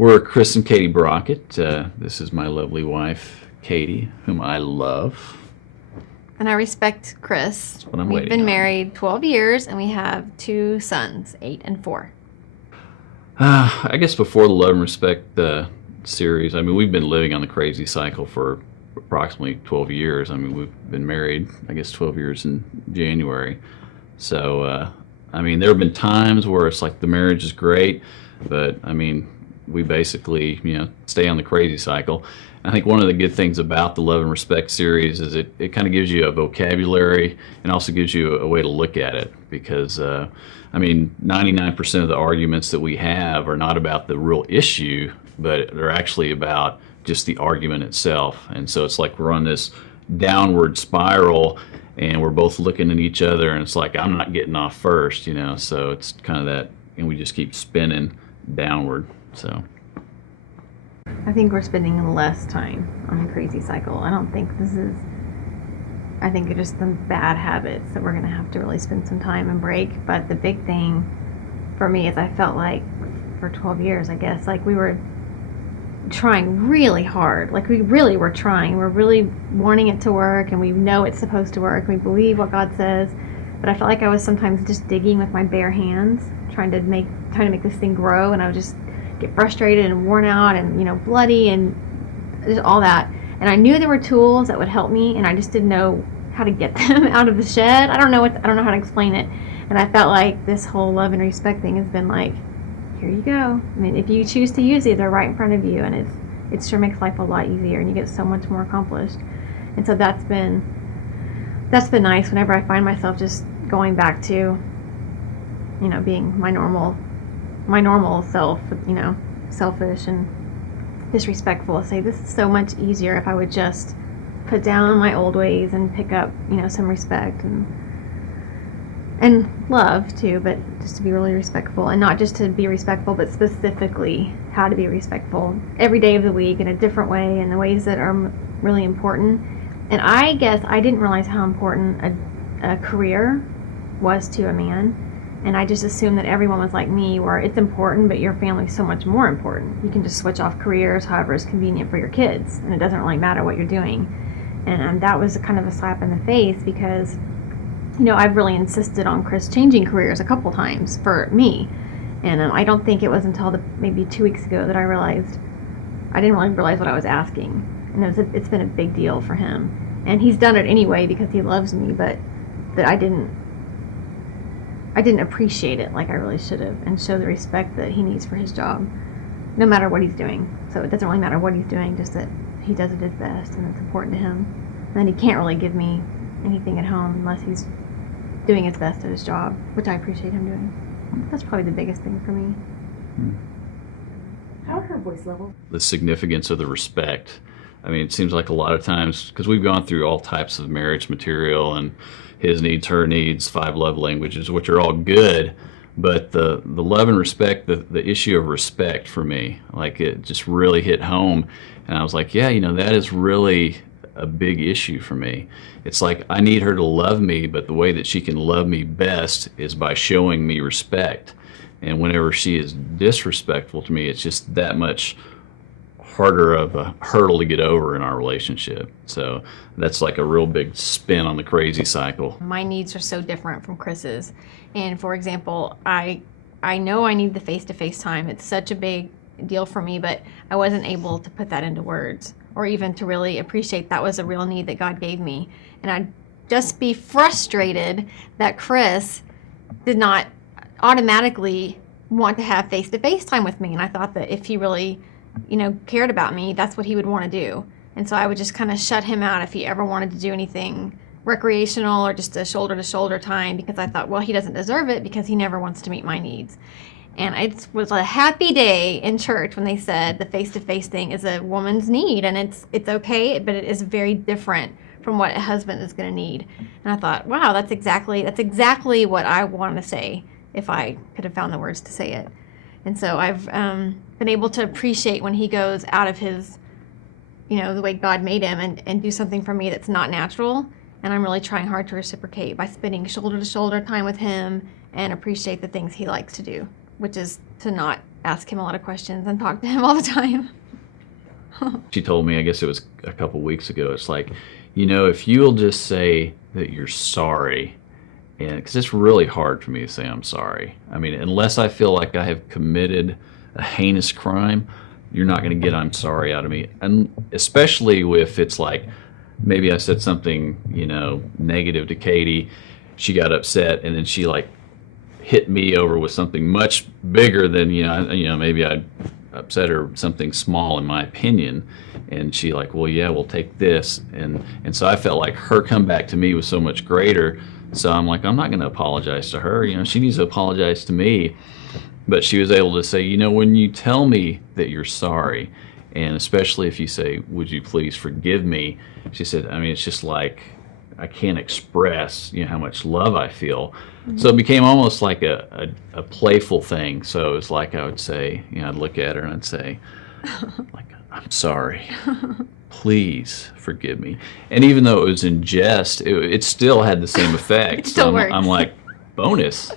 We're Chris and Katie Brockett. This is my lovely wife, Katie, whom I love. And I respect Chris. That's what I'm We've waiting been on. married 12 years, and we have 2 sons, 8 and 4. I guess before the Love and Respect series, I mean, we've been living on the crazy cycle for approximately 12 years. I mean, we've been married, I guess, 12 years in January. So, I mean, there have been times where it's like the marriage is great, but I mean, we basically, stay on the crazy cycle. I think one of the good things about the Love and Respect series is it kind of gives you a vocabulary and also gives you a way to look at it because, I mean, 99% of the arguments that we have are not about the real issue, but they're actually about just the argument itself. And so it's like we're on this downward spiral and we're both looking at each other and it's like, I'm not getting off first, so it's kind of that, and we just keep spinning downward. So I think we're spending less time on the crazy cycle. I think it's just some bad habits that we're going to have to really spend some time and break. But the big thing for me is I felt like for 12 years, I guess, like we were trying really hard. Like we really were trying. We're really wanting it to work, and we know it's supposed to work. We believe what God says. But I felt like I was sometimes just digging with my bare hands, trying to make this thing grow, and I would just get frustrated and worn out and bloody and just all that. And I knew there were tools that would help me, and I just didn't know how to get them out of the shed. I don't know how to explain it. And I felt like this whole Love and Respect thing has been like, here you go. I mean, if you choose to use these, they're right in front of you, and it sure makes life a lot easier, and you get so much more accomplished. And so that's been nice whenever I find myself just going back to being my normal self, selfish and disrespectful. I say this is so much easier if I would just put down my old ways and pick up, some respect and love too, but just to be really respectful, and not just to be respectful, but specifically how to be respectful every day of the week in a different way, in the ways that are really important. And I guess I didn't realize how important a career was to a man. And I just assumed that everyone was like me, where it's important, but your family's so much more important. You can just switch off careers however is convenient for your kids, and it doesn't really matter what you're doing. And that was kind of a slap in the face because, I've really insisted on Chris changing careers a couple times for me. And I don't think it was until maybe 2 weeks ago that I didn't really realize what I was asking. And it's been a big deal for him. And he's done it anyway because he loves me, but that I didn't appreciate it like I really should have, and show the respect that he needs for his job, no matter what he's doing. So it doesn't really matter what he's doing, just that he does it his best, and it's important to him. And he can't really give me anything at home unless he's doing his best at his job, which I appreciate him doing. That's probably the biggest thing for me. How'd her voice level? The significance of the respect. I mean, it seems like a lot of times, because we've gone through all types of marriage material and his needs, her needs, 5 love languages, which are all good, but the love and respect, the issue of respect for me, like it just really hit home. And I was like, yeah, that is really a big issue for me. It's like I need her to love me, but the way that she can love me best is by showing me respect. And whenever she is disrespectful to me, it's just that much harder of a hurdle to get over in our relationship. So that's like a real big spin on the crazy cycle. My needs are so different from Chris's. And for example, I know I need the face-to-face time. It's such a big deal for me, but I wasn't able to put that into words or even to really appreciate that was a real need that God gave me. And I'd just be frustrated that Chris did not automatically want to have face-to-face time with me. And I thought that if he really cared about me, that's what he would want to do. And so I would just kind of shut him out if he ever wanted to do anything recreational or just a shoulder-to-shoulder time, because I thought, well, he doesn't deserve it because he never wants to meet my needs. And it was a happy day in church when they said the face-to-face thing is a woman's need, and it's okay, but it is very different from what a husband is going to need. And I thought, wow, that's exactly what I want to say if I could have found the words to say it. And so I've been able to appreciate when he goes out of his, the way God made him and do something for me that's not natural. And I'm really trying hard to reciprocate by spending shoulder-to-shoulder time with him and appreciate the things he likes to do, which is to not ask him a lot of questions and talk to him all the time. She told me, I guess it was a couple weeks ago, it's like, if you'll just say that you're sorry, and because it's really hard for me to say I'm sorry. I mean, unless I feel like I have committed a heinous crime, you're not going to get I'm sorry out of me. And especially if it's like, maybe I said something, negative to Katie, she got upset, and then she like hit me over with something much bigger than, maybe I upset her something small in my opinion, and she like, well, yeah, we'll take this, and so I felt like her comeback to me was so much greater. So I'm like, I'm not going to apologize to her. She needs to apologize to me. But she was able to say, when you tell me that you're sorry, and especially if you say, would you please forgive me? She said, I mean, it's just like, I can't express, how much love I feel. Mm-hmm. So it became almost like a playful thing. So it's like I would say, I'd look at her and I'd say, like, I'm sorry. Please forgive me. And even though it was in jest, it still had the same effect. So I'm like, bonus.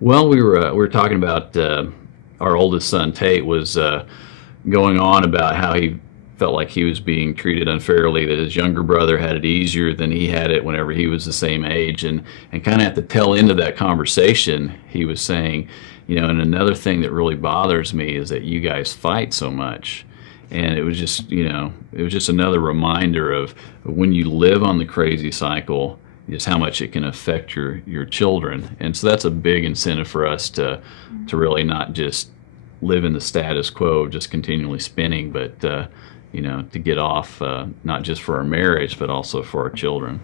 Well, we were talking about our oldest son Tate was going on about how he felt like he was being treated unfairly, that his younger brother had it easier than he had it whenever he was the same age, and kind of at the tail end of that conversation, he was saying, and another thing that really bothers me is that you guys fight so much. And it was just, another reminder of when you live on the crazy cycle, just how much it can affect your children. And so that's a big incentive for us to really not just live in the status quo, just continually spinning, but, to get off, not just for our marriage, but also for our children.